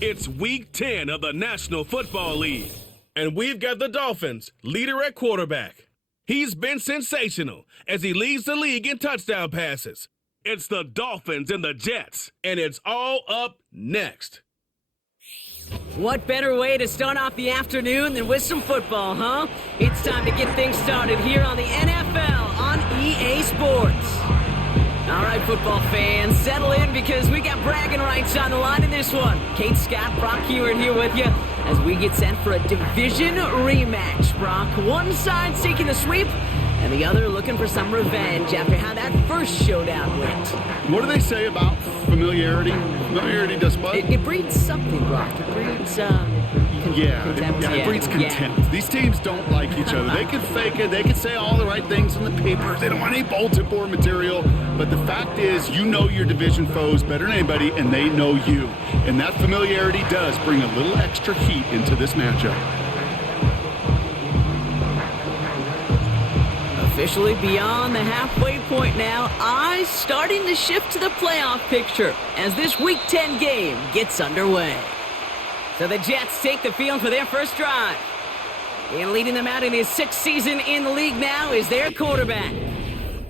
It's Week 10 of the National Football League, and we've got the Dolphins, leader at quarterback. He's been sensational as he leads the league in touchdown passes. It's the Dolphins and the Jets, and it's all up next. What better way to start off the afternoon than with some football, huh? It's time to get things started here on the NFL on EA Sports. All right, football fans, settle in because we got bragging rights on the line in this one. Kate, Scott, Brock Hewitt here with you as we get set for a division rematch. Brock, one side seeking the sweep, and the other looking for some revenge after how that first showdown went. What do they say about familiarity? Familiarity does what? It breeds something, Brock. It breeds, contempt. It breeds contempt. Yeah. These teams don't like each other. They can fake it. They can say all the right things in the papers. They don't want any bulletin board material. But the fact is, you know your division foes better than anybody, and they know you. And that familiarity does bring a little extra heat into this matchup. Officially beyond the halfway point now, eyes starting to shift to the playoff picture as this Week 10 game gets underway. So the Jets take the field for their first drive. And leading them out in his sixth season in the league now is their quarterback.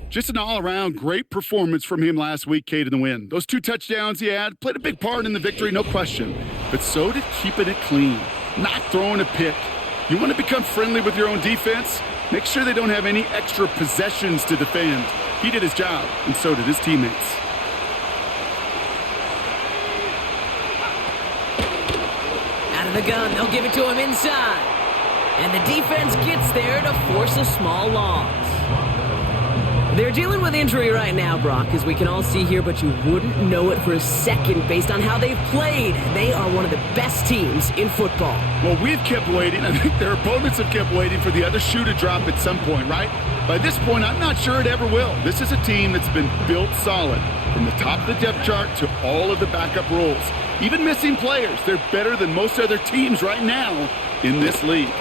Just an all-around great performance from him last week, Kate, in the win. Those 2 touchdowns he had played a big part in the victory, no question. But so did keeping it clean, not throwing a pick. You want to become friendly with your own defense? Make sure they don't have any extra possessions to defend. He did his job, and so did his teammates. Out of the gun, they'll give it to him inside. And the defense gets there to force a small loss. They're dealing with injury right now, Brock, as we can all see here, but you wouldn't know it for a second based on how they've played. They are one of the best teams in football. Well, we've kept waiting. I think their opponents have kept waiting for the other shoe to drop at some point, right? By this point, I'm not sure it ever will. This is a team that's been built solid from the top of the depth chart to all of the backup roles. Even missing players, they're better than most other teams right now in this league.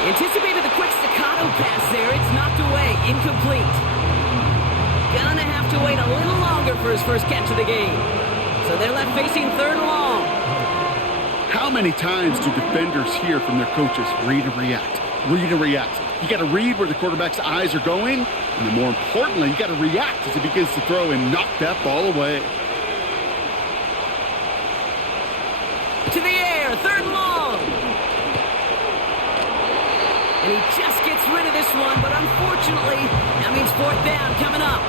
Anticipated the quick staccato pass there. It's knocked away. Incomplete. Gonna have to wait a little longer for his first catch of the game. So they're left facing third and long. How many times do defenders hear from their coaches, read and react, read and react? You got to read where the quarterback's eyes are going, and then more importantly, you got to react as he begins to throw and knock that ball away. To the air, third and long. And he just gets rid of this one, but unfortunately, that means fourth down coming up.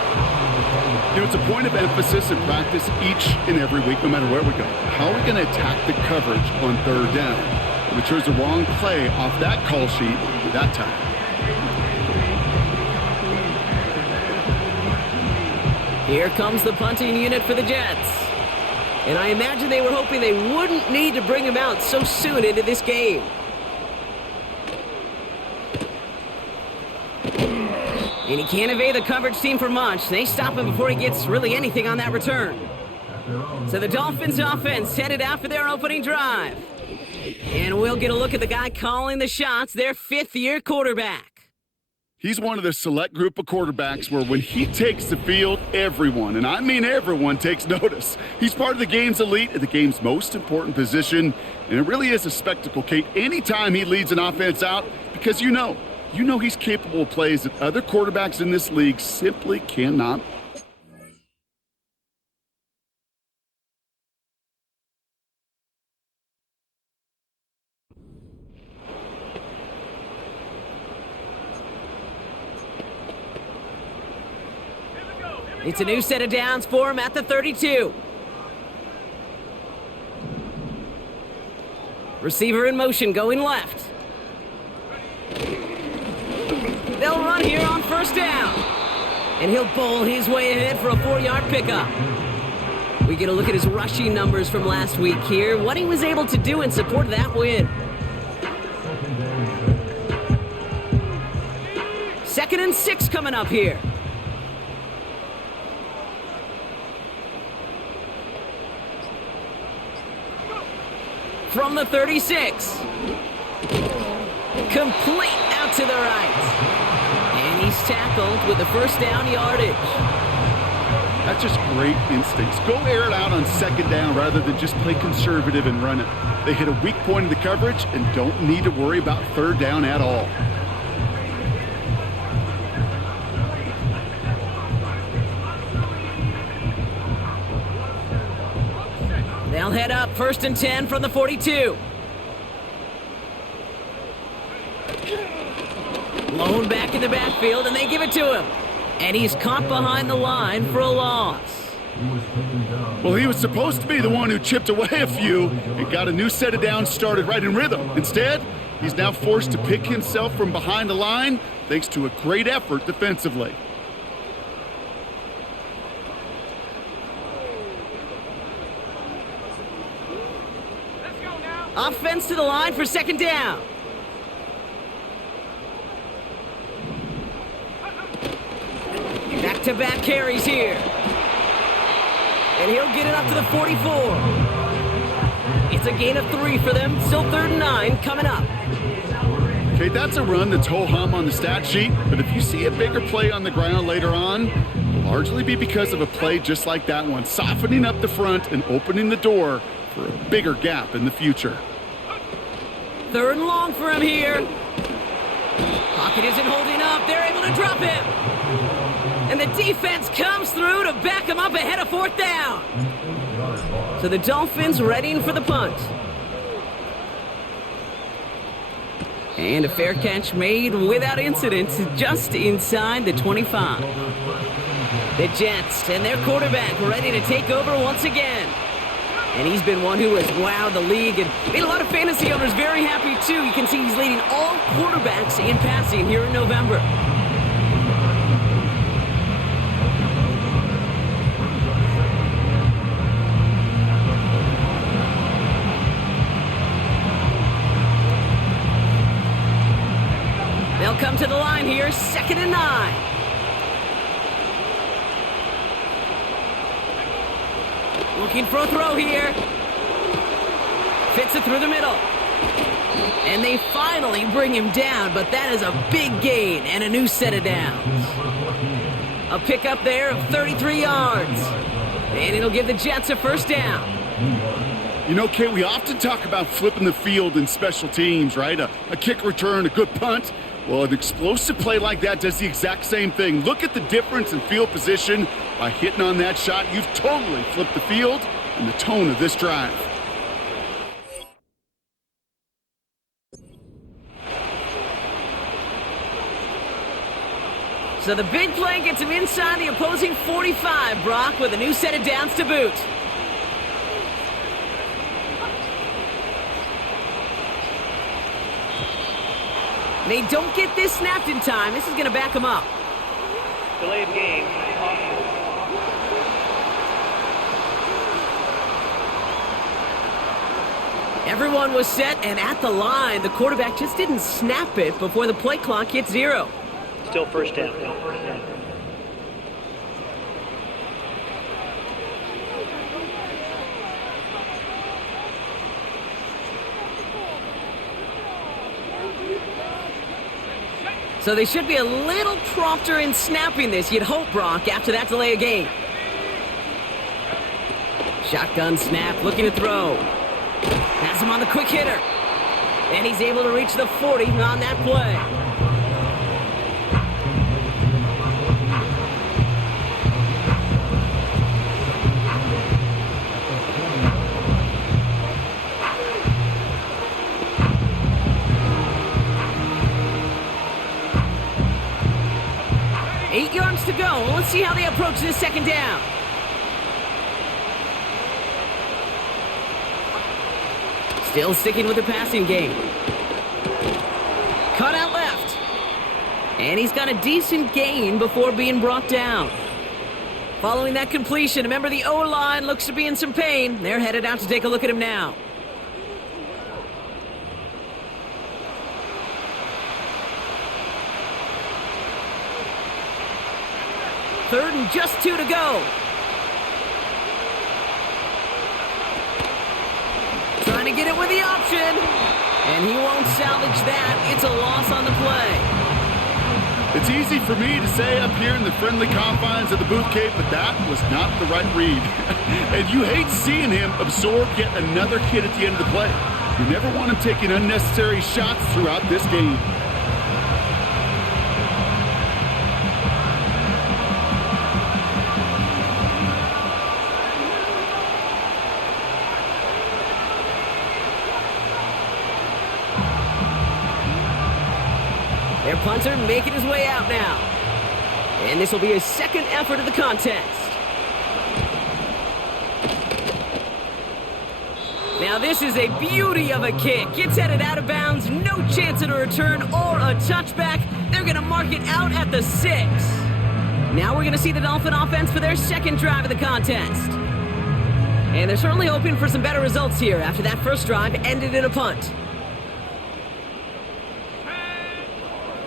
You know, it's a point of emphasis in practice each and every week, no matter where we go. How are we going to attack the coverage on third down? We chose the wrong play off that call sheet that time. Here comes the punting unit for the Jets. And I imagine they were hoping they wouldn't need to bring him out so soon into this game. And he can't evade the coverage team for much. They stop him before he gets really anything on that return. So the Dolphins offense headed out for their opening drive. And we'll get a look at the guy calling the shots, their fifth-year quarterback. He's one of the select group of quarterbacks where when he takes the field, everyone, and I mean everyone, takes notice. He's part of the game's elite at the game's most important position, and it really is a spectacle, Kate, anytime he leads an offense out, because you know he's capable of plays that other quarterbacks in this league simply cannot. It's a new set of downs for him at the 32. Receiver in motion, going left. They'll run here on first down. And he'll bowl his way ahead for a 4-yard pickup. We get a look at his rushing numbers from last week here, what he was able to do in support of that win. 2nd and 6 coming up here. From the 36. Complete out to the right. And he's tackled with the first down yardage. That's just great instincts. Go air it out on second down rather than just play conservative and run it. They hit a weak point in the coverage and don't need to worry about third down at all. They'll head up 1st and 10 from the 42. Blown back in the backfield, and they give it to him. And he's caught behind the line for a loss. Well, he was supposed to be the one who chipped away a few and got a new set of downs started right in rhythm. Instead, he's now forced to pick himself from behind the line thanks to a great effort defensively. Offense to the line for 2nd down. Back-to-back carries here. And he'll get it up to the 44. It's a gain of 3 for them. Still 3rd and 9 coming up. Okay, that's a run that's ho-hum on the stat sheet, but if you see a bigger play on the ground later on, it'll largely be because of a play just like that one, softening up the front and opening the door for a bigger gap in the future. 3rd and long for him here. Pocket isn't holding up. They're able to drop him. And the defense comes through to back him up ahead of 4th down. So the Dolphins readying for the punt. And a fair catch made without incident just inside the 25. The Jets and their quarterback ready to take over once again. And he's been one who has wowed the league and made a lot of fantasy owners very happy too. You can see he's leading all quarterbacks in passing here in November. They'll come to the line here, 2nd and 9. Looking for a throw here. Fits it through the middle. And they finally bring him down, but that is a big gain and a new set of downs. A pickup there of 33 yards. And it'll give the Jets a 1st down. You know, Kate, we often talk about flipping the field in special teams, right? A kick return, a good punt. Well, an explosive play like that does the exact same thing. Look at the difference in field position. By hitting on that shot, you've totally flipped the field and the tone of this drive. So the big play gets him inside the opposing 45, Brock, with a new set of downs to boot. They don't get this snapped in time. This is going to back them up. Delay of game. Everyone was set and at the line. The quarterback just didn't snap it before the play clock hit 0. Still 1st down. So they should be a little prompter in snapping this, you'd hope, Brock, after that delay of game. Shotgun snap, looking to throw. Has him on the quick hitter. And he's able to reach the 40 on that play. Eight yards to go. Let's see how they approach this 2nd down. Still sticking with the passing game. Cut out left. And he's got a decent gain before being brought down. Following that completion, remember the O-line looks to be in some pain. They're headed out to take a look at him now. Third and just 2 to go. Trying to get it with the option. And he won't salvage that. It's a loss on the play. It's easy for me to say up here in the friendly confines of the booth cave, but that was not the right read. And you hate seeing him absorb yet another hit at the end of the play. You never want him taking unnecessary shots throughout this game. Their punter making his way out now. And this will be his second effort of the contest. Now this is a beauty of a kick. It's headed out of bounds, no chance at a return or a touchback. They're going to mark it out at the 6. Now we're going to see the Dolphin offense for their second drive of the contest. And they're certainly hoping for some better results here after that first drive ended in a punt.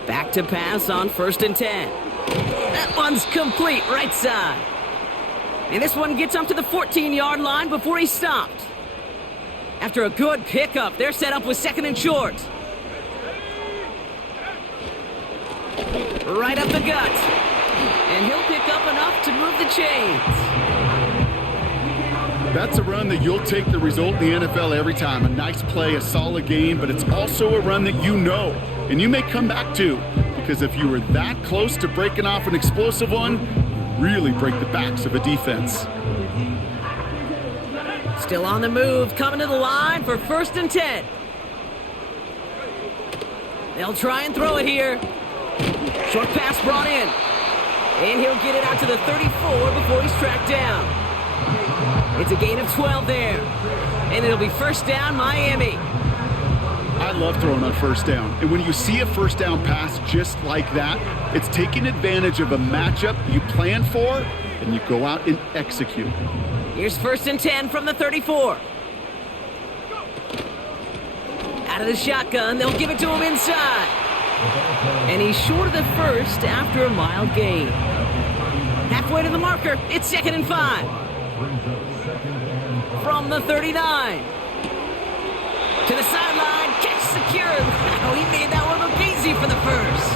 Back to pass on 1st and 10. That one's complete, right side. And this one gets up to the 14-yard line before he stopped. After a good pickup, they're set up with 2nd and short. Right up the gut. And he'll pick up enough to move the chains. That's a run that you'll take the result in the NFL every time. A nice play, a solid game, but it's also a run that you know and you may come back to, because if you were that close to breaking off an explosive one, you really break the backs of a defense. Still on the move, coming to the line for 1st and 10. They'll try and throw it here. Short pass brought in. And he'll get it out to the 34 before he's tracked down. It's a gain of 12 there. And it'll be 1st down, Miami. I love throwing on 1st down. And when you see a 1st down pass just like that, it's taking advantage of a matchup you plan for, and you go out and execute. Here's 1st and 10 from the 34. Out of the shotgun, they'll give it to him inside. And he's short of the 1st after a mild gain. Halfway to the marker, it's 2nd and 5. From the 39. To the sideline, catch secured. Wow, he made that one look easy for the 1st.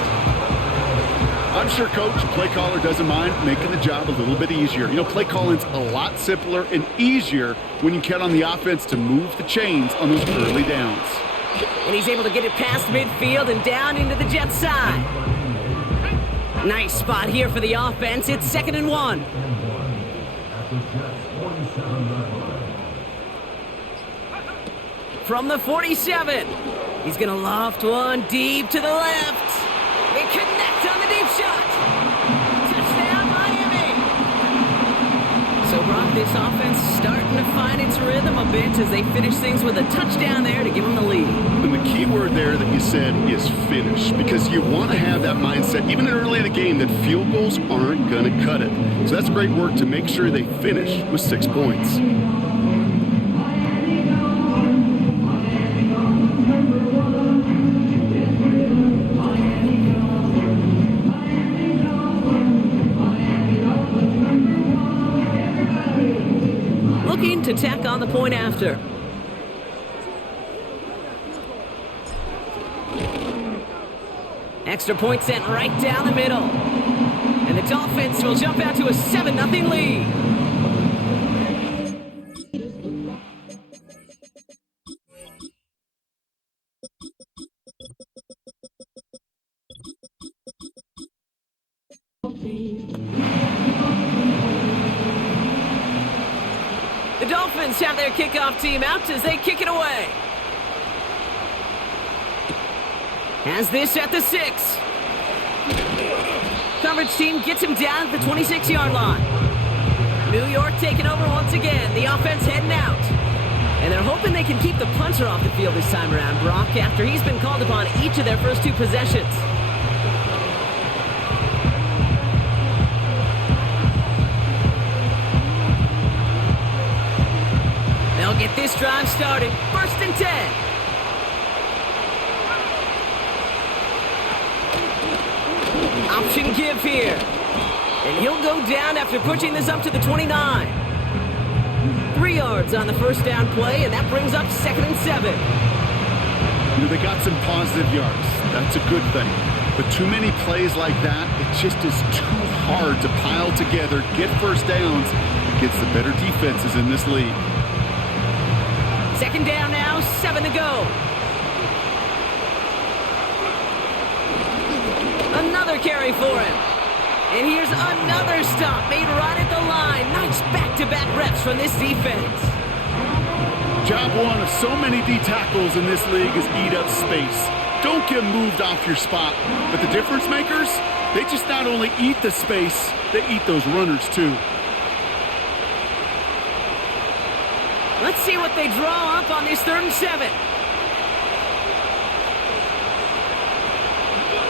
I'm sure Coach, play caller doesn't mind making the job a little bit easier. You know, play calling's a lot simpler and easier when you count on the offense to move the chains on those early downs. And he's able to get it past midfield and down into the Jets side. Nice spot here for the offense. It's 2nd and 1. From the 47. He's going to loft one deep to the left. They connect on the deep shot. Touchdown, Miami. So, Brock, this offense starting to find its rhythm a bit as they finish things with a touchdown there to give them the lead. And the key word there that you said is finish, because you want to have that mindset, even early in the game, that field goals aren't going to cut it. So that's great work to make sure they finish with 6 points. To tack on the point after. Extra point sent right down the middle. And the Dolphins will jump out to a 7-0 lead. The Dolphins have their kickoff team out as they kick it away. Has this at the 6. Coverage team gets him down at the 26-yard line. New York taking over once again. The offense heading out. And they're hoping they can keep the punter off the field this time around, Brock, after he's been called upon each of their first 2 possessions. They'll get this drive started. 1st and 10. Option give here. And he'll go down after pushing this up to the 29. 3 yards on the 1st down play, and that brings up 2nd and 7. You know, they got some positive yards. That's a good thing. But too many plays like that, it just is too hard to pile together, get first downs against the better defenses in this league. Second down now, 7 to go. Another carry for him. And here's another stop made right at the line. Nice back-to-back reps from this defense. Job one of so many D tackles in this league is eat up space. Don't get moved off your spot. But the difference makers, they just not only eat the space, they eat those runners too. Let's see what they draw up on this 3rd and 7.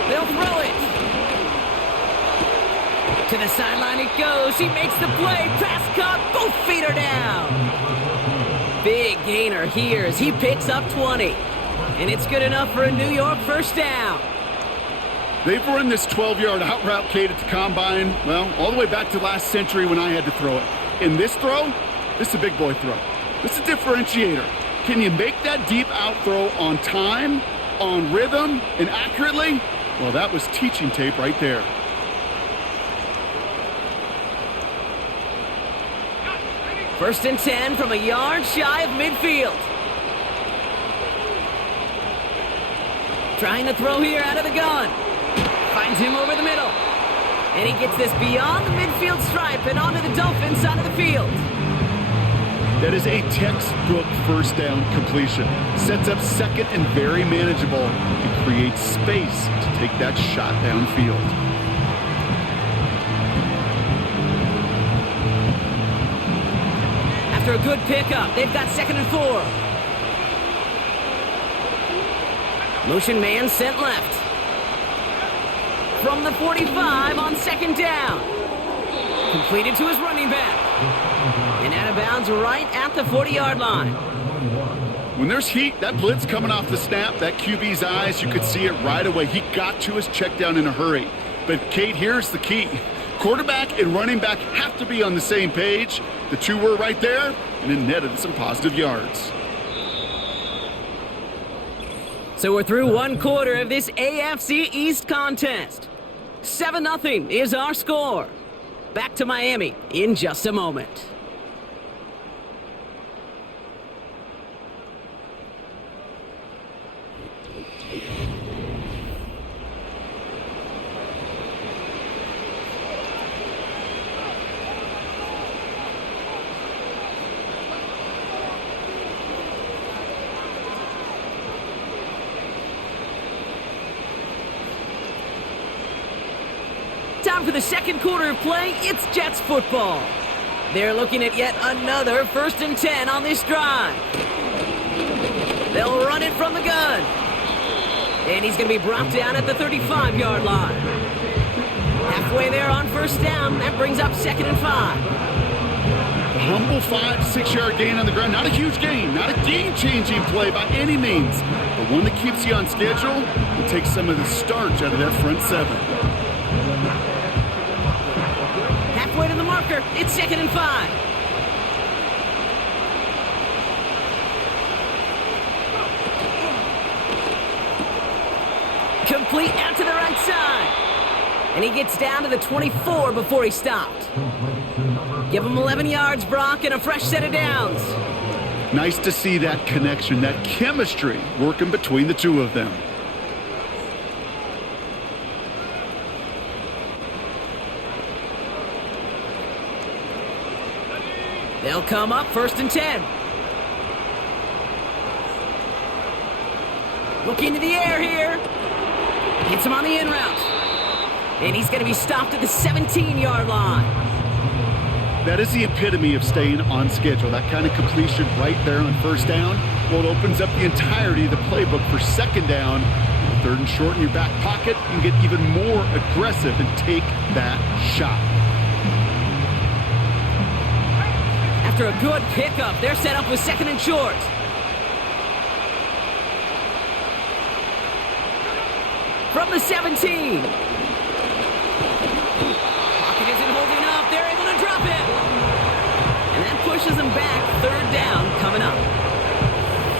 They'll throw it. To the sideline it goes. He makes the play. Pass caught. Both feet are down. Big gainer here as he picks up 20. And it's good enough for a New York first down. They've run this 12-yard out route, Kate, at the combine, well, all the way back to last century when I had to throw it. In this throw, this is a big boy throw. This is a differentiator. Can you make that deep out throw on time, on rhythm, and accurately? Well, that was teaching tape right there. First and 10 from a yard shy of midfield. Trying to throw here out of the gun. Finds him over the middle. And he gets this beyond the midfield stripe and onto the Dolphins side of the field. That is a textbook first down completion. Sets up second and very manageable and creates space to take that shot downfield. After a good pickup, they've got 2nd and 4. Motion man sent left. From the 45 on 2nd down. Completed to his running back. And out of bounds right at the 40-yard line. When there's heat, that blitz coming off the snap, that QB's eyes, you could see it right away. He got to his check down in a hurry. But, Kate, here's the key. Quarterback and running back have to be on the same page. The two were right there, and it netted some positive yards. So we're through 1 quarter of this AFC East contest. 7-0 is our score. Back to Miami in just a moment. Time for the 2nd quarter of play. It's Jets football. They're looking at yet another 1st and 10 on this drive. They'll run it from the gun. And he's going to be brought down at the 35-yard line. Halfway there on 1st down. That brings up 2nd and 5. A humble 5-6 yard gain on the ground. Not a huge gain. Not a game-changing play by any means. But one that keeps you on schedule and takes some of the starch out of that front 7. Halfway to the marker, it's 2nd and 5. Complete out to the right side. And he gets down to the 24 before he stopped. Give him 11 yards, Brock, and a fresh set of downs. Nice to see that connection, that chemistry working between the two of them. They'll come up 1st and 10. Look into the air here. Hits him on the in route. And he's going to be stopped at the 17-yard line. That is the epitome of staying on schedule. That kind of completion right there on 1st down. Well, it opens up the entirety of the playbook for 2nd down. 3rd and short in your back pocket. You can get even more aggressive and take that shot. After a good pickup, they're set up with 2nd and short. From the 17. Pocket isn't holding up. They're able to drop it. And that pushes them back. 3rd down coming up.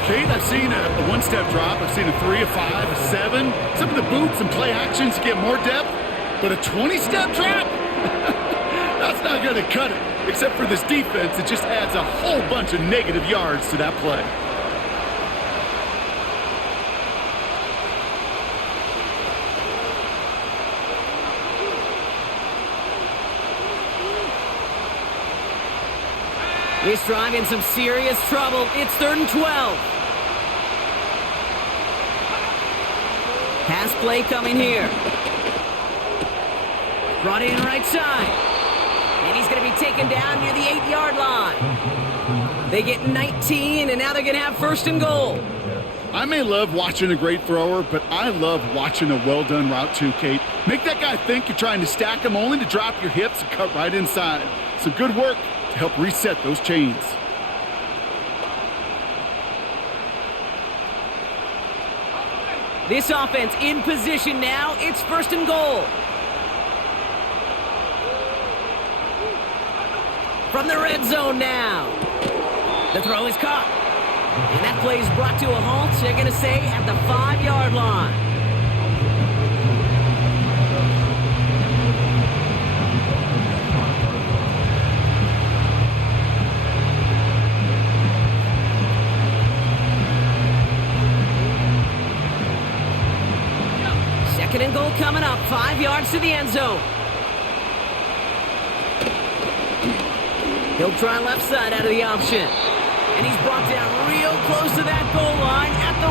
Kate, I've seen a one-step drop. I've seen a 3, a 5, a 7. Some of the boots and play actions to get more depth. But a 20-step drop? That's not going to cut it. Except for this defense, it just adds a whole bunch of negative yards to that play. This drive in some serious trouble. It's 3rd and 12. Pass play coming here. Brought in right side. And he's going to be taken down near the 8-yard line. They get 19, and now they're going to have 1st and goal. I may love watching a great thrower, but I love watching a well-done route too, Kate. Make that guy think you're trying to stack him only to drop your hips and cut right inside. Some good work to help reset those chains. This offense in position now. It's 1st and goal. From the red zone now. The throw is caught. And that play is brought to a halt, they're going to say, at the 5-yard line. Second and goal coming up, 5 yards to the end zone. He'll try left side out of the option. And he's brought down real close to that goal line at the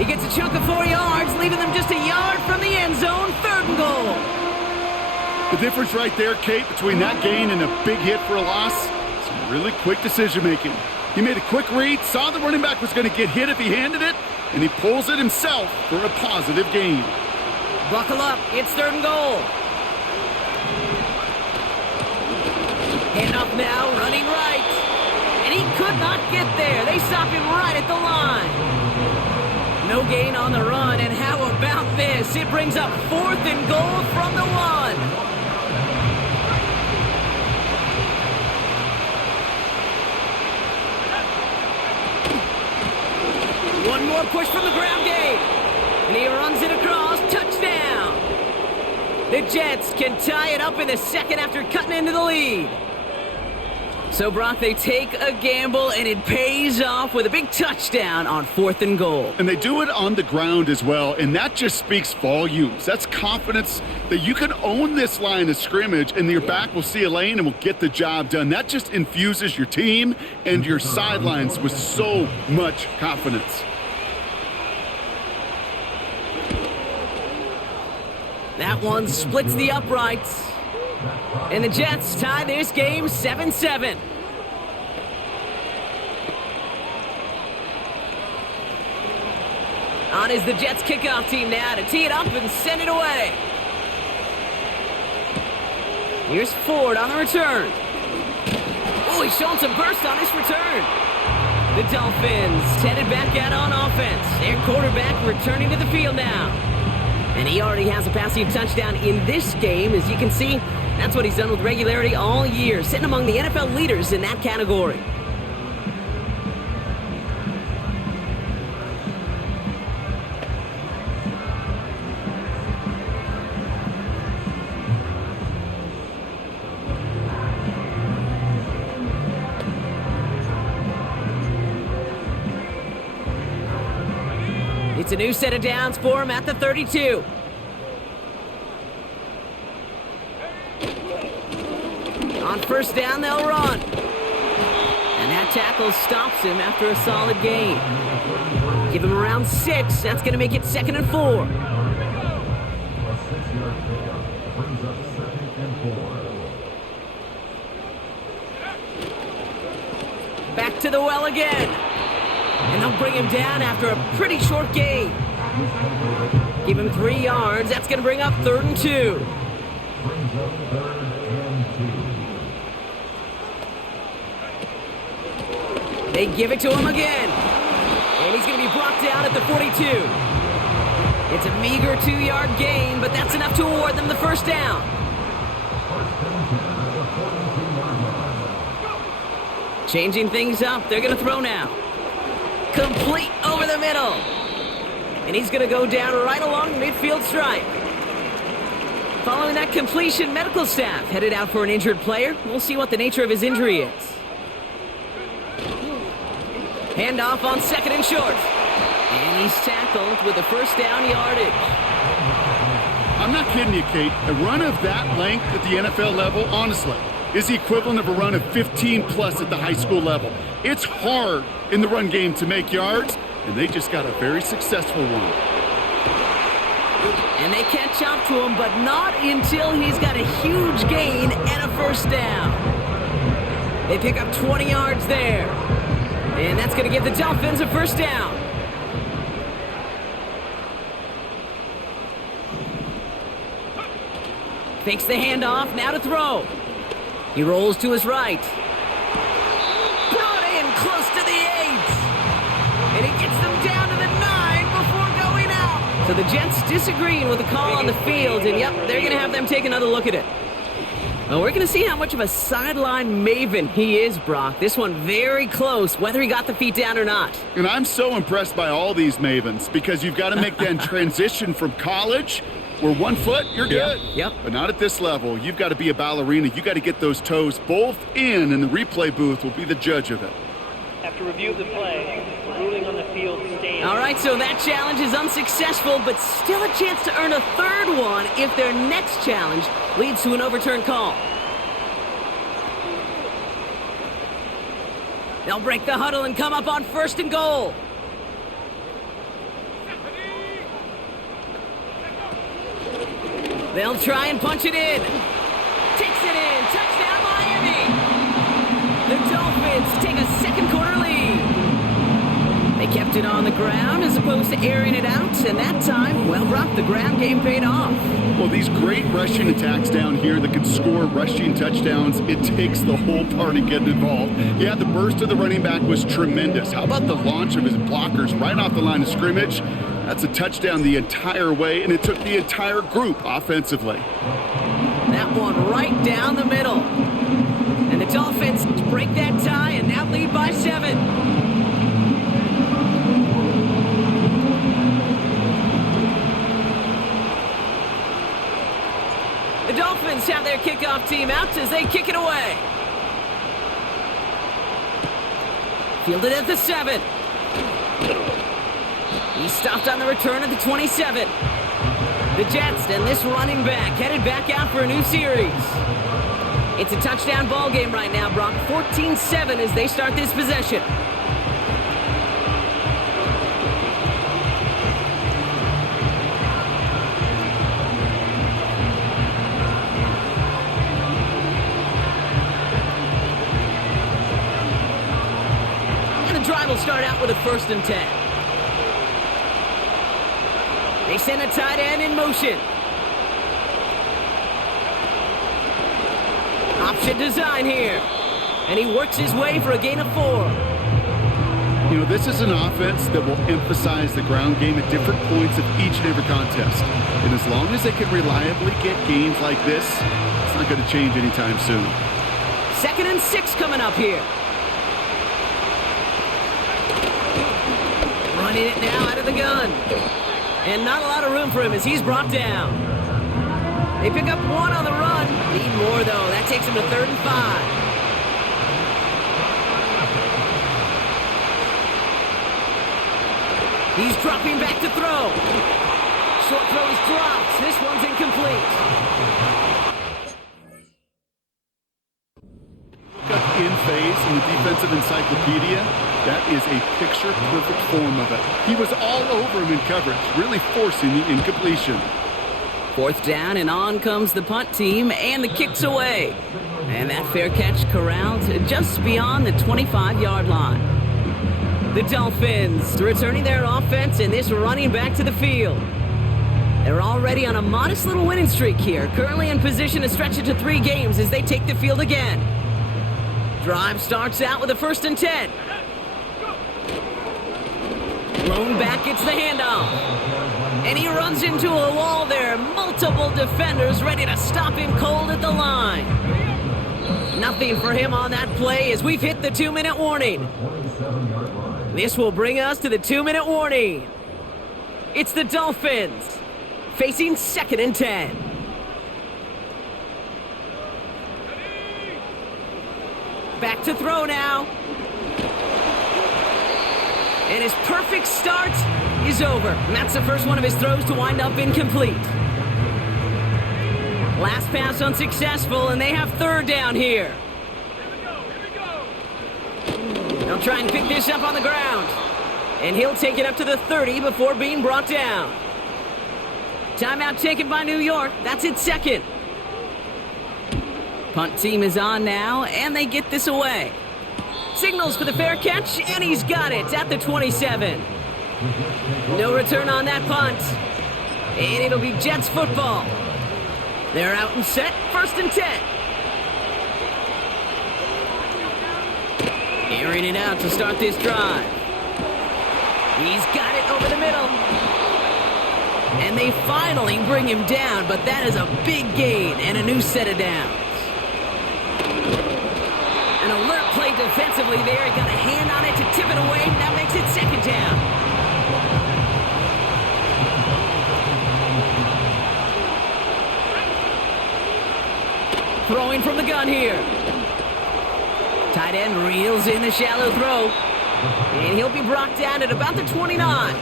1. He gets a chunk of 4 yards, leaving them just a yard from the end zone, 3rd and goal. The difference right there, Kate, between that gain and a big hit for a loss, some really quick decision-making. He made a quick read, saw the running back was going to get hit if he handed it, and he pulls it himself for a positive gain. Buckle up, it's 3rd and goal. Hand up now, running right. And he could not get there. They stop him right at the line. No gain on the run, and how about this? It brings up 4th and goal from the 1. One more push from the ground game. And he runs it across. Touchdown. The Jets can tie it up in the second after cutting into the lead. So, Brock, they take a gamble, and it pays off with a big touchdown on 4th and goal. And they do it on the ground as well, and that just speaks volumes. That's confidence that you can own this line of scrimmage, and your back will see a lane and will get the job done. That just infuses your team and your sidelines with so much confidence. That one splits the uprights. And the Jets tie this game 7-7. On is the Jets kickoff team now to tee it up and send it away. Here's Ford on the return. Oh, he's showing some burst on his return. The Dolphins headed back out on offense. Their quarterback returning to the field now. And he already has a passing touchdown in this game. As you can see, that's what he's done with regularity all year, sitting among the NFL leaders in that category. It's a new set of downs for him at the 32. On 1st down, they'll run. And that tackle stops him after a solid gain. Give him around 6. That's going to make it 2nd and 4. Back to the well again. And they'll bring him down after a pretty short gain. Give him 3 yards. That's going to bring up 3rd and 2. They give it to him again. And he's going to be brought down at the 42. It's a meager 2-yard gain, but that's enough to award them the 1st down. Changing things up. They're going to throw now. Complete over the middle. And he's going to go down right along the midfield stripe. Following that completion, medical staff headed out for an injured player. We'll see what the nature of his injury is. Handoff on second and short. And he's tackled with the first down yardage. I'm not kidding you, Kate. A run of that length at the NFL level, honestly, is the equivalent of a run of 15-plus at the high school level. It's hard in the run game to make yards, and they just got a very successful one. And they catch up to him, but not until he's got a huge gain and a first down. They pick up 20 yards there. And that's going to give the Dolphins a first down. Fakes the handoff, now to throw. He rolls to his right. Brought in close to the 8. And he gets them down to the 9 before going out. So the Jets disagreeing with the call on the field, and yep, they're going to have them take another look at it. Well, we're going to see how much of a sideline maven he is, Brock. This one very close, whether he got the feet down or not. And I'm so impressed by all these mavens because you've got to make that transition from college where 1 foot, you're good. Yep. But not at this level. You've got to be a ballerina. You've got to get those toes both in, and the replay booth will be the judge of it. After review of the play, ruling on the field stands. All right, so that challenge is unsuccessful, but still a chance to earn a third one if their next challenge leads to an overturned call. They'll break the huddle and come up on first and goal. They'll try and punch it in. Takes it in. Touchdown, Miami. The Dolphins take a second quarter lead. They kept it on the ground as opposed to airing it out, and that time, well, Brock, the ground game paid off. Well, these great rushing attacks down here that can score rushing touchdowns, it takes the whole party getting involved. Yeah, the burst of the running back was tremendous. How about the launch of his blockers right off the line of scrimmage? That's a touchdown the entire way, and it took the entire group offensively. That one right down the middle. And the Dolphins break that tie and now lead by 7. The Dolphins have their kickoff team out as they kick it away. Fielded at the 7. He's stopped on the return at the 27. The Jets and this running back headed back out for a new series. It's a touchdown ball game right now, Brock. 14-7 as they start this possession. And the drive will start out with a 1st and 10. They send a tight end in motion. Option design here. And he works his way for a gain of 4. You know, this is an offense that will emphasize the ground game at different points of each and every contest. And as long as they can reliably get gains like this, it's not going to change anytime soon. 2nd and 6 coming up here. Running it now out of the gun. And not a lot of room for him as he's brought down. They pick up 1 on the run. Need more, though. That takes him to 3rd and 5. He's dropping back to throw. Short throws drops. This one's incomplete. In phase in the defensive encyclopedia, that is a picture-perfect form of it. He was all over him in coverage, really forcing the incompletion. 4th down, and on comes the punt team, and the kick's away. And that fair catch corralled just beyond the 25-yard line. The Dolphins returning their offense, and this running back to the field. They're already on a modest little winning streak here, currently in position to stretch it to 3 games as they take the field again. Drive starts out with a 1st and 10. Lone back gets the handoff. And he runs into a wall there. Multiple defenders ready to stop him cold at the line. Nothing for him on that play as we've hit the 2-minute warning. This will bring us to the 2-minute warning. It's the Dolphins facing 2nd and 10. Back to throw now. And his perfect start is over. And that's the first one of his throws to wind up incomplete. Last pass unsuccessful, and they have 3rd down here. They'll try and pick this up on the ground. And he'll take it up to the 30 before being brought down. Timeout taken by New York. That's its 2nd. Punt team is on now, and they get this away. Signals for the fair catch, and he's got it at the 27. No return on that punt. And it'll be Jets football. They're out and set, 1st and 10. Airing it out to start this drive. He's got it over the middle. And they finally bring him down, but that is a big gain and a new set of downs. An alert play defensively there. He got a hand on it to tip it away. That makes it 2nd down. Throwing from the gun here. Tight end reels in the shallow throw. And he'll be brought down at about the 29.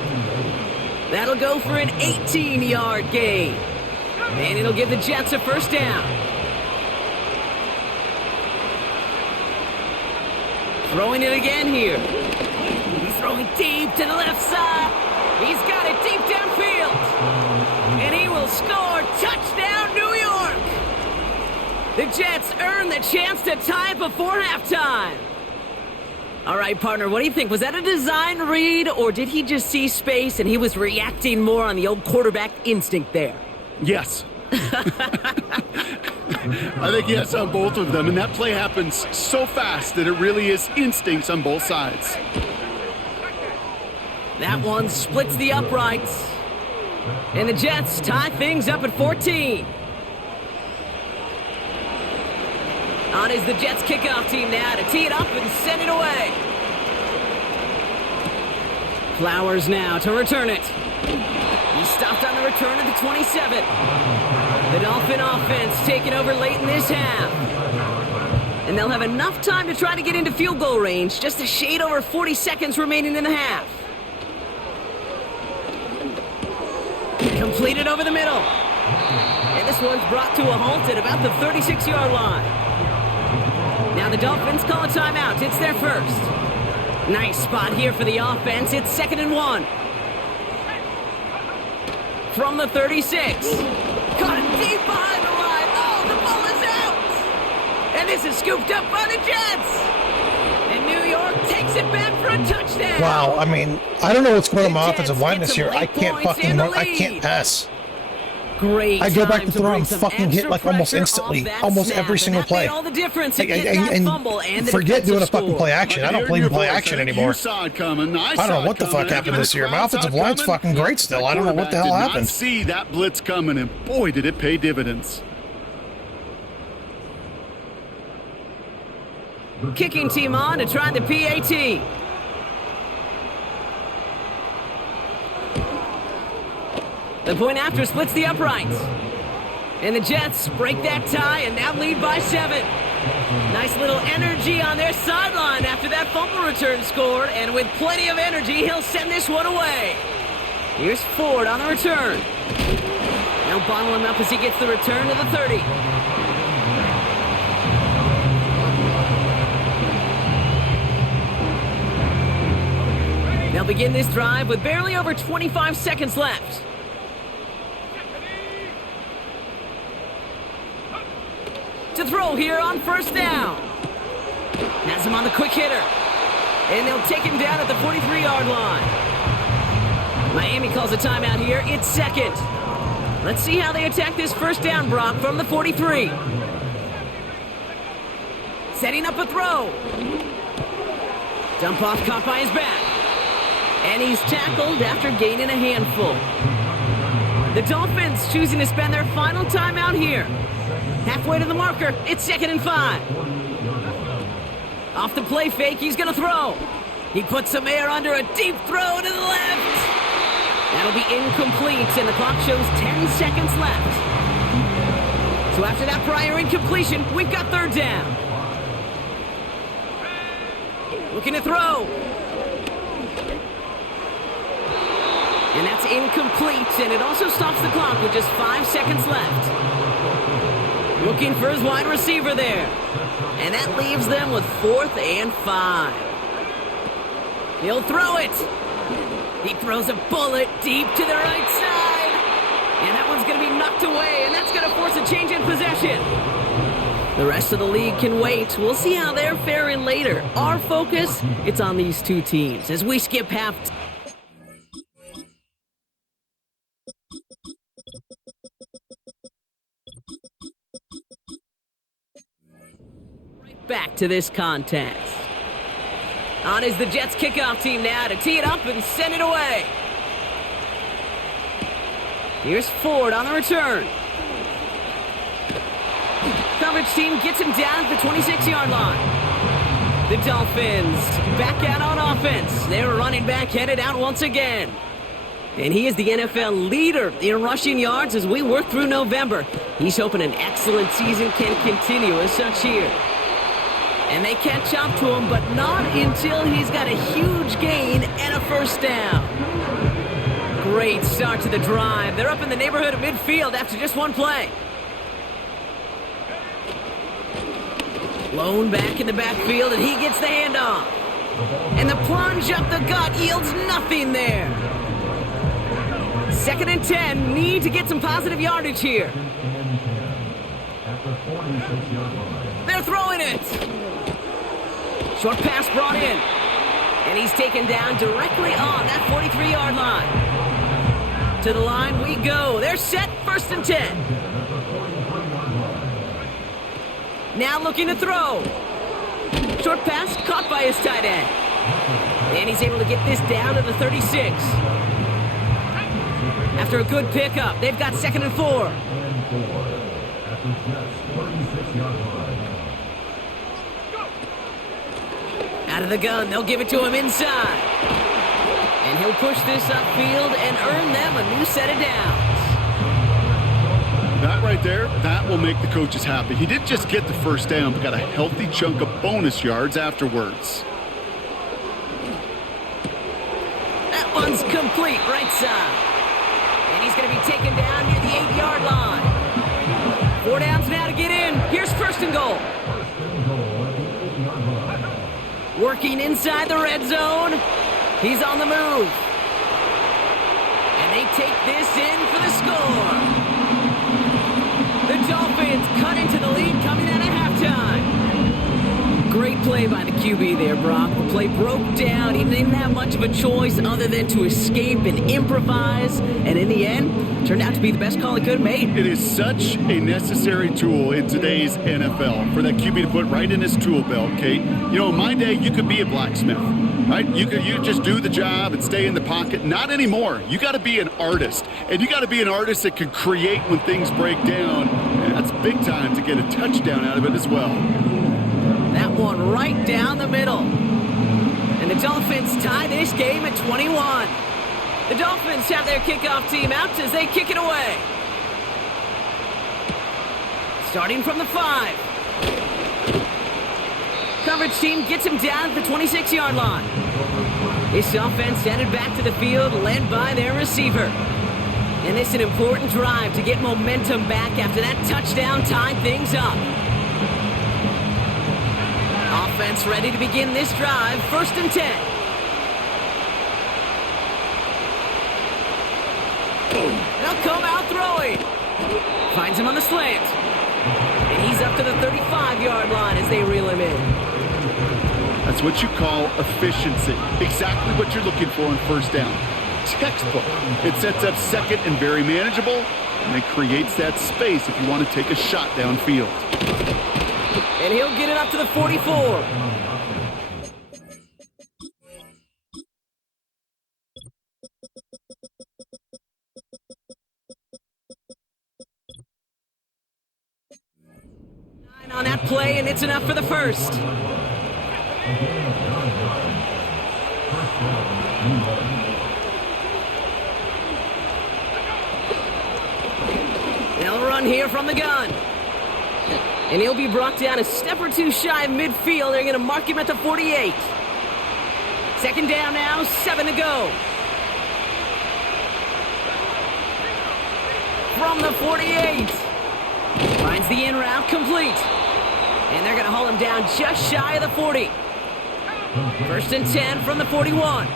That'll go for an 18-yard gain. And it'll give the Jets a 1st down. Throwing it again here. He's throwing deep to the left side. He's got it deep downfield. And he will score. Touchdown, New York! The Jets earn the chance to tie it before halftime. All right, partner, what do you think? Was that a design read, or did he just see space and he was reacting more on the old quarterback instinct there? Yes. I think yes on both of them, and that play happens so fast that it really is instincts on both sides. That one splits the uprights. And the Jets tie things up at 14. On is the Jets kickoff team now to tee it up and send it away. Flowers now to return it. He stopped on the return at the 27. The Dolphin offense taking over late in this half. And they'll have enough time to try to get into field goal range. Just a shade over 40 seconds remaining in the half. Completed over the middle. And this one's brought to a halt at about the 36-yard line. Now the Dolphins call a timeout. It's their 1st. Nice spot here for the offense. It's 2nd and 1. From the 36. Caught it deep behind the line. Oh, the ball is out. And this is scooped up by the Jets. And New York takes it back for a touchdown. Wow, I mean, I don't know what's going on with my offensive line this year. I can't fucking run. I can't pass. Great. I go back to throw, bring I'm some fucking hit extra like almost pressure instantly, off that almost snap, every single and that play. made all the difference to get that fumble and the Forget doing a defensive fucking score. play action. I don't believe in play action anymore. You saw it coming. I don't know what the fuck happened this year. My offensive line's fucking great still. I don't know what the hell happened. Did not see that blitz coming, and boy, did it pay dividends. Kicking team on to try the PAT. The point after splits the uprights. And the Jets break that tie and now lead by 7. Nice little energy on their sideline after that fumble return scored. And with plenty of energy, he'll send this one away. Here's Ford on the return. They'll bottle him up as he gets the return to the 30. They'll begin this drive with barely over 25 seconds left. To throw here on 1st down. Has him on the quick hitter. And they'll take him down at the 43-yard line. Miami calls a timeout here. It's 2nd. Let's see how they attack this 1st down, Brock, from the 43. Setting up a throw. Dump off caught by his back. And he's tackled after gaining a handful. The Dolphins choosing to spend their final timeout here. Halfway to the marker, it's 2nd and 5. Off the play fake, he's gonna throw. He puts some air under a deep throw to the left. That'll be incomplete, and the clock shows 10 seconds left. So after that prior incompletion, we've got third down. Looking to throw. And that's incomplete, and it also stops the clock with just 5 seconds left. Looking for his wide receiver there. And that leaves them with 4th and 5. He'll throw it. He throws a bullet deep to the right side. And that one's going to be knocked away, and that's going to force a change in possession. The rest of the league can wait. We'll see how they're faring later. Our focus, it's on these two teams as we skip half. Right back to this contest. On is the Jets kickoff team now to tee it up and send it away. Here's Ford on the return. Coverage team gets him down at the 26-yard line. The Dolphins back out on offense. Their running back headed out once again. And he is the NFL leader in rushing yards as we work through November. He's hoping an excellent season can continue as such here. And they catch up to him, but not until he's got a huge gain and a first down. Great start to the drive. They're up in the neighborhood of midfield after just one play. Lone back in the backfield, and he gets the handoff. And the plunge up the gut yields nothing there. 2nd and 10, need to get some positive yardage here. They're throwing it. Short pass brought in. And he's taken down directly on that 43-yard line. To the line we go. They're set, 1st and 10. Now looking to throw. Short pass caught by his tight end. And he's able to get this down to the 36. After a good pickup, they've got 2nd and 4. Out of the gun, they'll give it to him inside. And he'll push this upfield and earn them a new set of downs. That right there, that will make the coaches happy. He didn't just get the first down, but got a healthy chunk of bonus yards afterwards. That one's complete, right side. And he's going to be taken down near the 8-yard line. 4 downs now to get in. Here's 1st and goal. Working inside the red zone. He's on the move. And they take this in for the score. The Dolphins cut into the lead coming out of halftime. Great play by the QB there, Brock. The play broke down. He didn't have much of a choice other than to escape and improvise. And in the end, turned out to be the best call he could have made. It is such a necessary tool in today's NFL for that QB to put right in his tool belt, Kate. You know, in my day, you could be a blacksmith, right? You just do the job and stay in the pocket. Not anymore. You got to be an artist. And you got to be an artist that can create when things break down. And that's big time to get a touchdown out of it as well. That one right down the middle. And the Dolphins tie this game at 21. The Dolphins have their kickoff team out as they kick it away. Starting from the 5. Coverage team gets him down at the 26-yard line. This offense headed back to the field, led by their receiver. And it's an important drive to get momentum back after that touchdown tied things up. Offense ready to begin this drive, 1st and 10. They'll come out throwing. Finds him on the slant. And he's up to the 35-yard line as they reel him in. That's what you call efficiency. Exactly what you're looking for on 1st down. Textbook. It sets up 2nd and very manageable, and it creates that space if you want to take a shot downfield. And he'll get it up to the 44. On that play, and it's enough for the 1st. They'll run here from the gun. And he'll be brought down a step or two shy of midfield. They're going to mark him at the 48. Second down now, 7 to go. From the 48. Finds the in route complete. And they're going to haul him down just shy of the 40. First and 10 from the 41.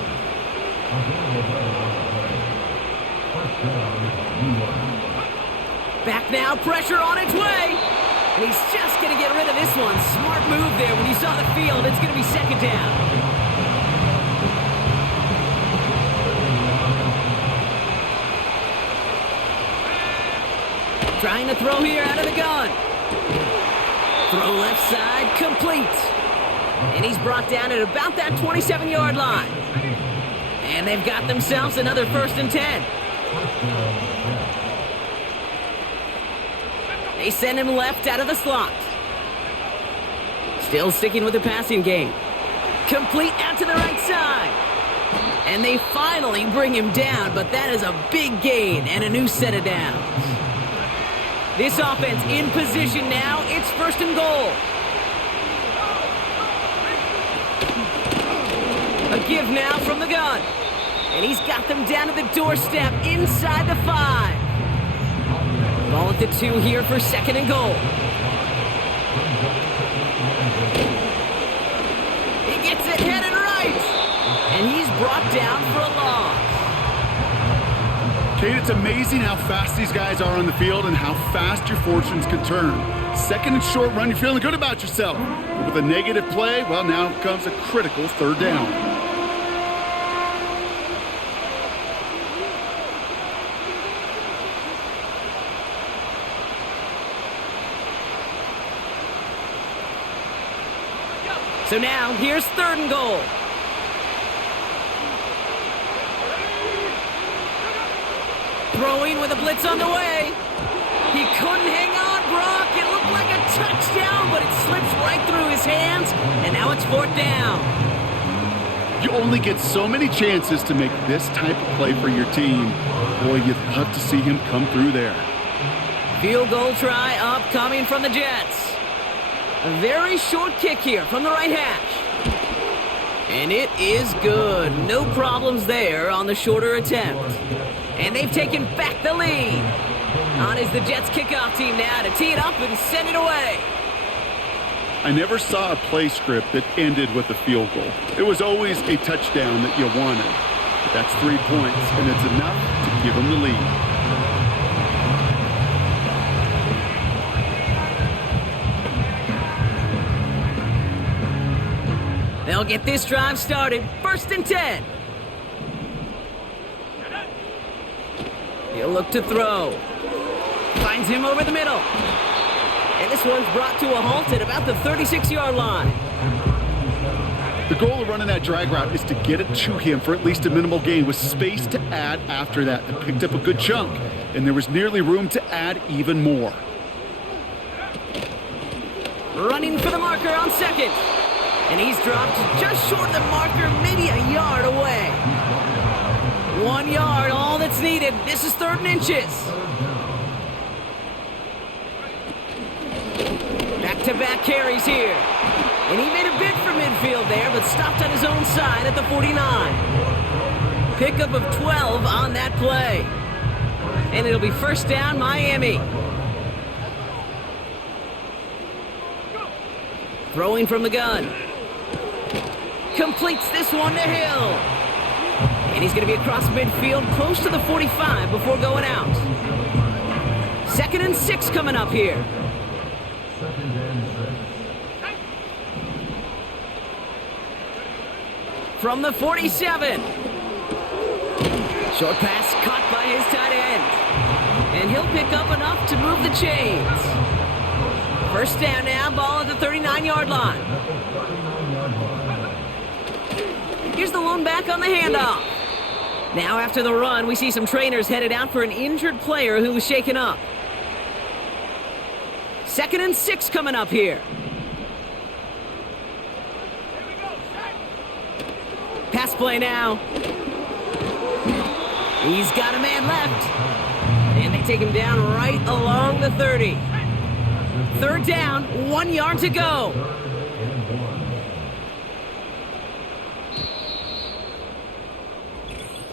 Back now, pressure on its way. And he's just going to get rid of this one. Smart move there when he saw the field. It's going to be second down. Trying to throw here out of the gun. Throw left side, complete. And he's brought down at about that 27-yard line. And they've got themselves another first and 10. They send him left out of the slot. Still sticking with the passing game. Complete out to the right side. And they finally bring him down, but that is a big gain and a new set of downs. This offense in position now. It's first and goal. A give now from the gun. And he's got them down to the doorstep inside the 5. Ball at the 2 here for second and goal. He gets it headed right. And he's brought down for a loss. Kate, it's amazing how fast these guys are on the field and how fast your fortunes can turn. Second and short run, you're feeling good about yourself. But with a negative play, well, now comes a critical third down. So now, here's third and goal. Throwing with a blitz on the way. He couldn't hang on, Brock. It looked like a touchdown, but it slips right through his hands, and now it's fourth down. You only get so many chances to make this type of play for your team. Boy, you'd love to see him come through there. Field goal try upcoming from the Jets. A very short kick here from the right hash. And it is good. No problems there on the shorter attempt. And they've taken back the lead. On is the Jets kickoff team now to tee it up and send it away. I never saw a play script that ended with a field goal. It was always a touchdown that you wanted. But that's 3 points, and it's enough to give them the lead. They'll get this drive started. First and 10. He'll look to throw. Finds him over the middle. And this one's brought to a halt at about the 36-yard line. The goal of running that drag route is to get it to him for at least a minimal gain with space to add after that. They picked up a good chunk, and there was nearly room to add even more. Running for the marker on second. And he's dropped just short of the marker, maybe a yard away. 1 yard, all that's needed. This is third and inches. Back-to-back carries here. And he made a bid for midfield there, but stopped on his own side at the 49. Pickup of 12 on that play. And it'll be first down, Miami. Throwing from the gun. Completes this one to Hill. And he's going to be across midfield, close to the 45 before going out. Second and 6 coming up here. From the 47. Short pass caught by his tight end. And he'll pick up enough to move the chains. First down now, ball at the 39-yard line. Here's the lone back on the handoff. Now after the run, we see some trainers headed out for an injured player who was shaken up. Second and 6 coming up here. Pass play now. He's got a man left. And they take him down right along the 30. Third down, 1 yard to go.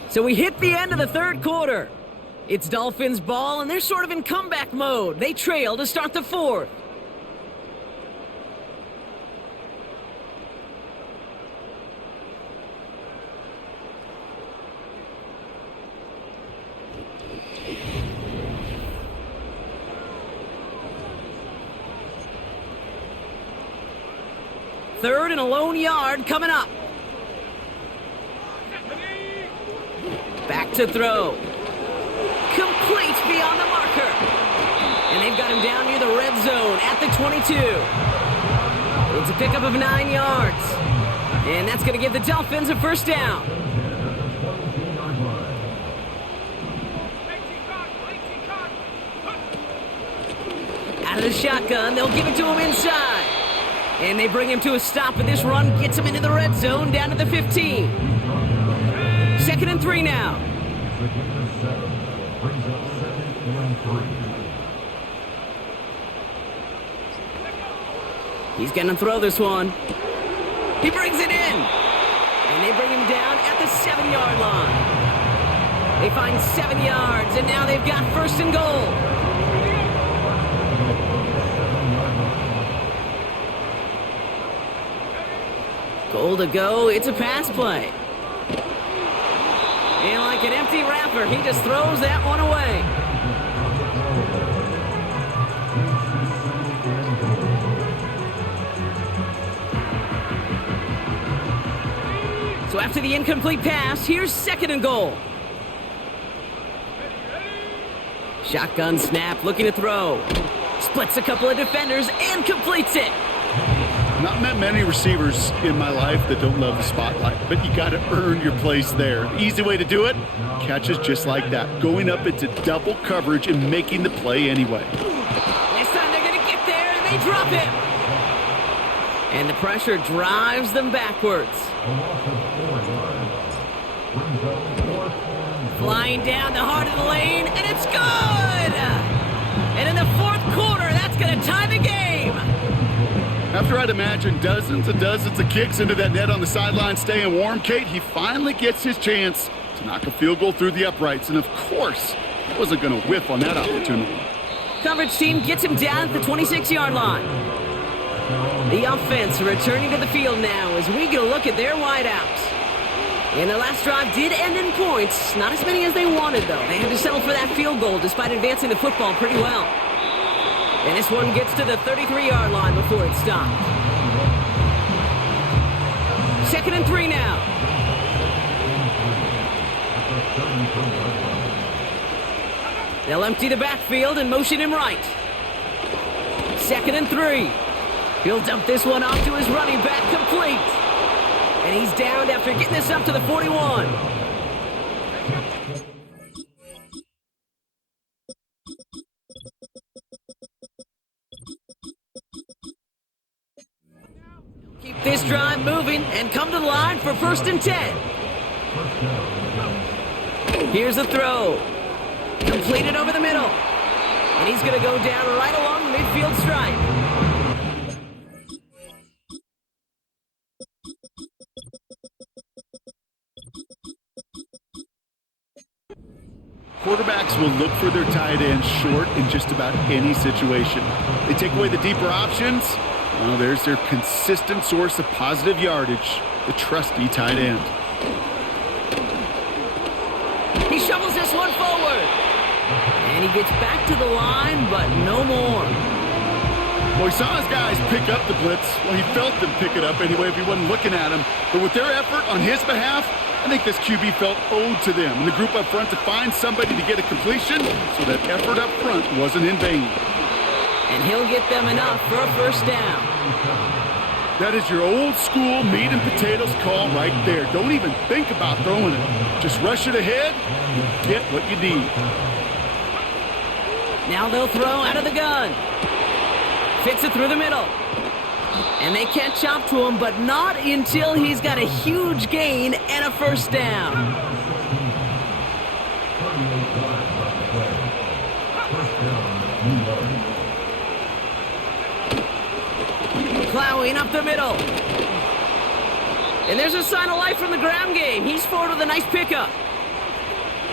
So we hit the end of the third quarter. It's Dolphins ball, and they're sort of in comeback mode. They trail to start the fourth. Third and a lone yard coming up. Back to throw. Complete beyond the marker. And they've got him down near the red zone at the 22. It's a pickup of 9 yards. And that's going to give the Dolphins a first down. Out of the shotgun, they'll give it to him inside. And they bring him to a stop, and this run gets him into the red zone down to the 15. Second and 3 now. He's going to throw this one. He brings it in. And they bring him down at the 7-yard line. They find 7 yards, and now they've got first and goal. Goal to go. It's a pass play. And like an empty wrapper, he just throws that one away. So after the incomplete pass, here's second and goal. Shotgun snap, looking to throw. Splits a couple of defenders and completes it. Not met many receivers in my life that don't love the spotlight, but you got to earn your place there. The easy way to do it, catches just like that, going up into double coverage and making the play anyway. This time they're going to get there, and they drop him. And the pressure drives them backwards. Flying down the heart of the lane, and it's good! And in the fourth quarter, that's going to tie the game. After I'd imagine dozens and dozens of kicks into that net on the sideline staying warm, Kate, he finally gets his chance to knock a field goal through the uprights. And of course, he wasn't going to whiff on that opportunity. Coverage team gets him down at the 26-yard line. The offense returning to the field now as we get a look at their wideouts. And their last drive did end in points. Not as many as they wanted, though. They had to settle for that field goal despite advancing the football pretty well. And this one gets to the 33-yard line before it stopped. Second and 3 now. They'll empty the backfield and motion him right. Second and 3. He'll dump this one off to his running back, complete. And he's downed after getting this up to the 41. Keep this drive moving and come to the line for first and 10. Here's a throw. Completed over the middle. And he's going to go down right along the midfield stripe. Quarterbacks will look for their tight end short in just about any situation. They take away the deeper options. Well, there's their consistent source of positive yardage, the trusty tight end. He shovels this one forward. And he gets back to the line, but no more. Well, he saw his guys pick up the blitz. Well, he felt them pick it up anyway if he wasn't looking at him. But with their effort on his behalf, I think this QB felt owed to them and the group up front to find somebody to get a completion so that effort up front wasn't in vain. And he'll get them enough for a first down. That is your old school meat and potatoes call right there. Don't even think about throwing it. Just rush it ahead and get what you need. Now they'll throw out of the gun. Fits it through the middle. And they catch up to him, but not until he's got a huge gain and a first down. Plowing up the middle. And there's a sign of life from the ground game. He's forward with a nice pickup.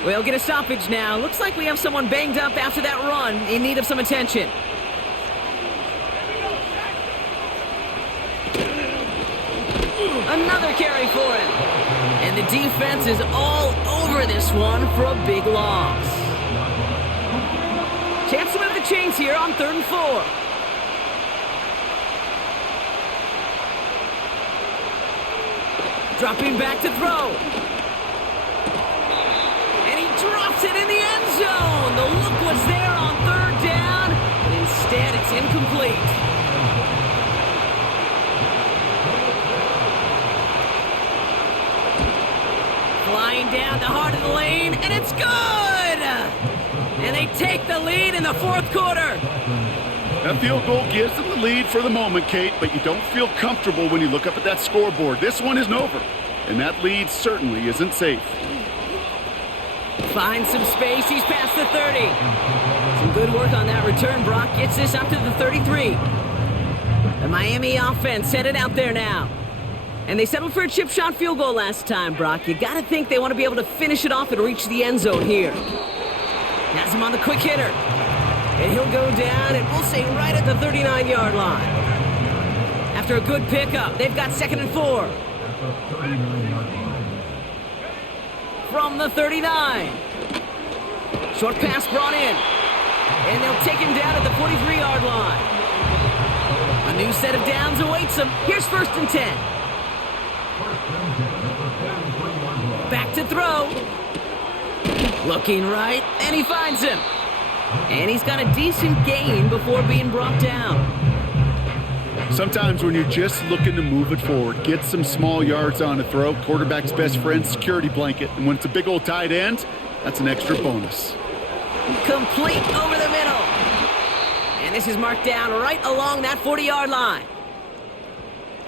We'll get a stoppage now. Looks like we have someone banged up after that run in need of some attention. Another carry for him. And the defense is all over this one for a big loss. Chance to move the chains here on 3rd and 4. Dropping back to throw. And he drops it in the end zone. The look was there on 3rd down, but instead it's incomplete. Flying down the heart of the lane, and it's good! And they take the lead in the 4th quarter. That field goal gives them the lead for the moment, Kate, but you don't feel comfortable when you look up at that scoreboard. This one isn't over, and that lead certainly isn't safe. Finds some space. He's past the 30. Some good work on that return. Brock gets this up to the 33. The Miami offense headed out there now. And they settled for a chip shot field goal last time, Brock. You got to think they want to be able to finish it off and reach the end zone here. Has him on the quick hitter. And he'll go down, and we'll say right at the 39-yard line. After a good pickup, they've got 2nd and 4. From the 39. Short pass brought in. And they'll take him down at the 43-yard line. A new set of downs awaits him. Here's 1st and 10. Back to throw. Looking right, and he finds him. And he's got a decent gain before being brought down. Sometimes when you're just looking to move it forward, get some small yards on a throw, quarterback's best friend, security blanket. And when it's a big old tight end, that's an extra bonus. Complete over the middle. And this is marked down right along that 40-yard line.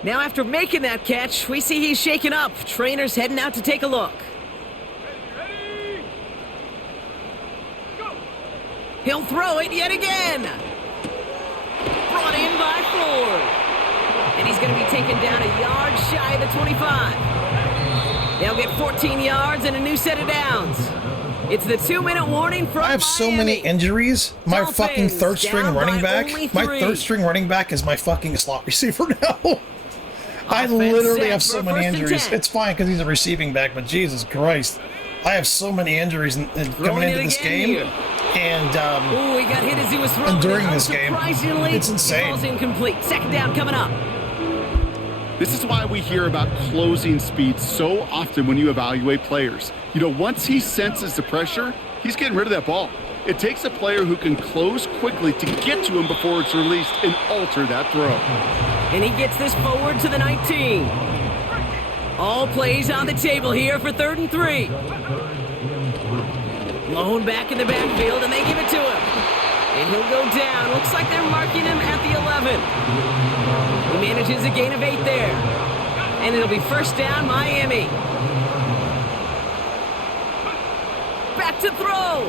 Now after making that catch, we see he's shaken up. Trainer's heading out to take a look. He'll throw it yet again. Brought in by Ford. And he's going to be taken down a yard shy of the 25. They'll get 14 yards and a new set of downs. It's the 2-minute warning from I have so many injuries. My fucking 3rd string running back. My 3rd string running back is my fucking slot receiver now. I literally have so many injuries. It's fine because he's a receiving back, but Jesus Christ. I have so many injuries coming into this game. And he got hit as he was throwing. And during this game, it's insane. Ball's incomplete. 2nd down coming up. This is why we hear about closing speed so often when you evaluate players. You know, once he senses the pressure, he's getting rid of that ball. It takes a player who can close quickly to get to him before it's released and alter that throw. And he gets this forward to the 19. All plays on the table here for 3rd and 3. Blown back in the backfield, and they give it to him. And he'll go down. Looks like they're marking him at the 11. He manages a gain of 8 there. And it'll be 1st down, Miami. Back to throw.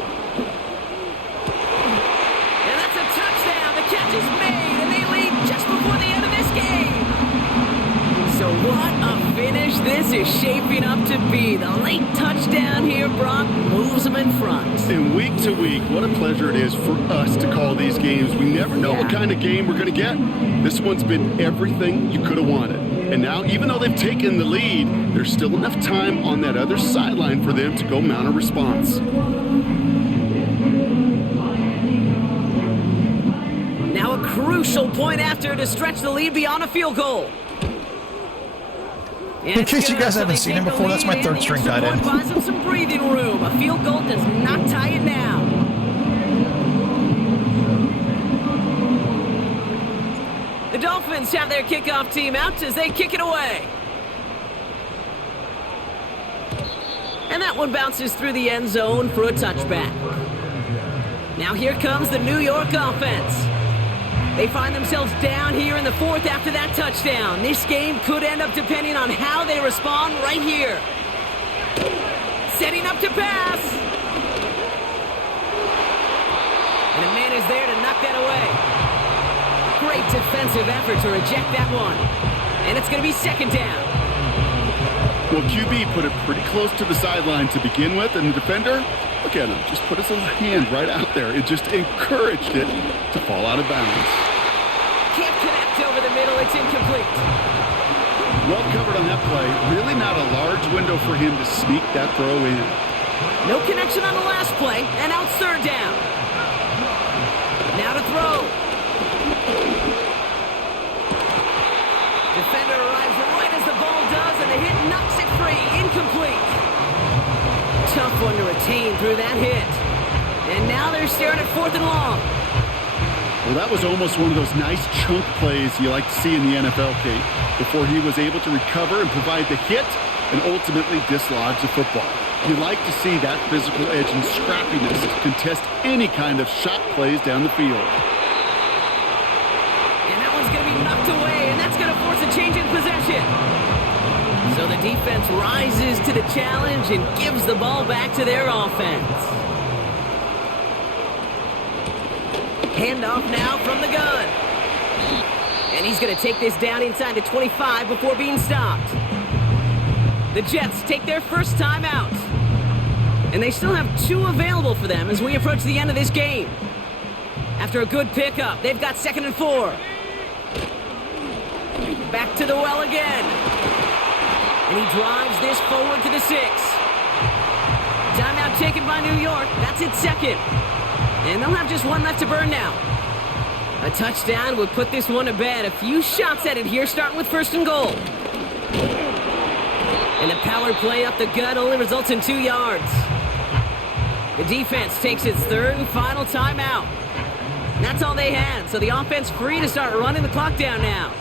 And that's a touchdown. The catch is made, and they lead just before the end of this game. So what a finish this is shaping up to be. The late touchdown here, Brock, moves them in front. And week to week, what a pleasure it is for us to call these games. We never know what kind of game we're going to get. This one's been everything you could have wanted. And now, even though they've taken the lead, there's still enough time on that other sideline for them to go mount a response. Now a crucial point after to stretch the lead beyond a field goal. In case you guys haven't seen him before, that's my 3rd string tight end. Buys him some breathing room. A field goal does not tie it down. The Dolphins have their kickoff team out as they kick it away. And that one bounces through the end zone for a touchback. Now here comes the New York offense. They find themselves down here in the fourth after that touchdown. This game could end up depending on how they respond right here. Setting up to pass. And a man is there to knock that away. Great defensive effort to reject that one. And it's going to be second down. Well, QB put it pretty close to the sideline to begin with, and the defender, look at him, just put his little hand right out there. It just encouraged it to fall out of bounds. Can't connect over the middle. It's incomplete. Well covered on that play. Really not a large window for him to sneak that throw in. No connection on the last play, and now it's third down. Now to throw. Defender arrives right as the ball does, and the hit knocks it free. Incomplete. Tough one to retain through that hit. And now they're staring at fourth and long. Well, that was almost one of those nice chunk plays you like to see in the NFL, Kate, before he was able to recover and provide the hit and ultimately dislodge the football. You like to see that physical edge and scrappiness to contest any kind of shot plays down the field. And that one's going to be knocked away, and that's going to force a change in possession. So the defense rises to the challenge and gives the ball back to their offense. Handoff now from the gun. And he's going to take this down inside the 25 before being stopped. The Jets take their first time out. And they still have 2 available for them as we approach the end of this game. After a good pickup, they've got 2nd and 4. Back to the well again. And he drives this forward to the 6. Timeout taken by New York. That's its second. And they'll have just one left to burn now. A touchdown would put this one to bed. A few shots at it here, starting with 1st and goal. And the power play up the gut only results in 2 yards. The defense takes its 3rd and final timeout. And that's all they had, so the offense free to start running the clock down now.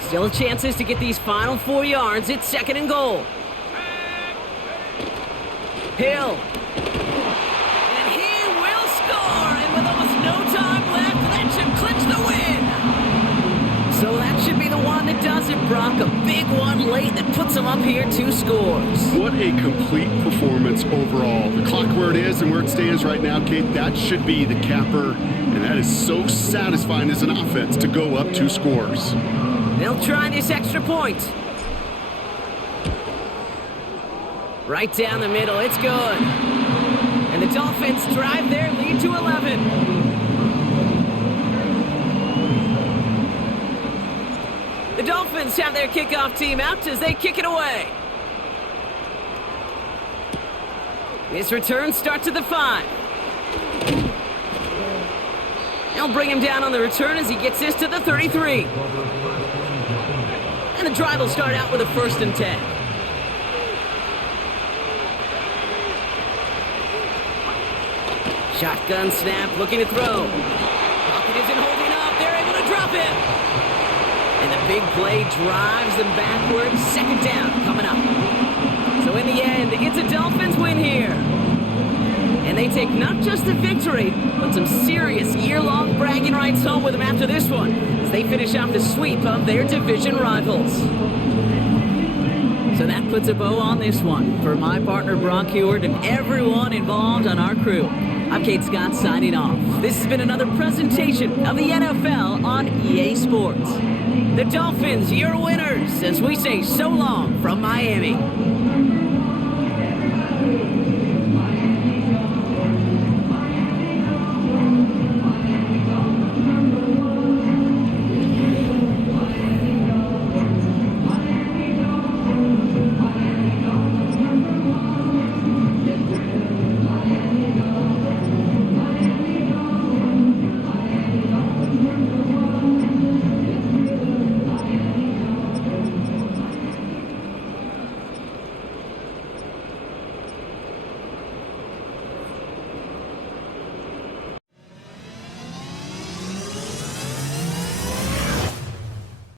Still chances to get these final 4 yards. It's 2nd and goal. Hill. And he will score. And with almost no time left, that should clinch the win. So that should be the one that does it, Brock. A big one late that puts them up here 2 scores. What a complete performance overall. The clock where it is and where it stands right now, Kate, that should be the capper. And that is so satisfying as an offense to go up 2 scores. They'll try this extra point. Right down the middle, it's good. And the Dolphins drive their lead to 11. The Dolphins have their kickoff team out as they kick it away. This return starts at the 5. They'll bring him down on the return as he gets this to the 33. And the drive will start out with a 1st and 10. Shotgun snap, looking to throw. Pocket isn't holding up. They're able to drop it. And the big play drives them backwards. 2nd down coming up. So in the end, it's a Dolphins win here. And they take not just the victory, but some serious year-long bragging rights home with them after this one, as they finish off the sweep of their division rivals. So that puts a bow on this one. For my partner, Brock Heward, and everyone involved on our crew, I'm Kate Scott signing off. This has been another presentation of the NFL on EA Sports. The Dolphins, your winners, as we say so long from Miami.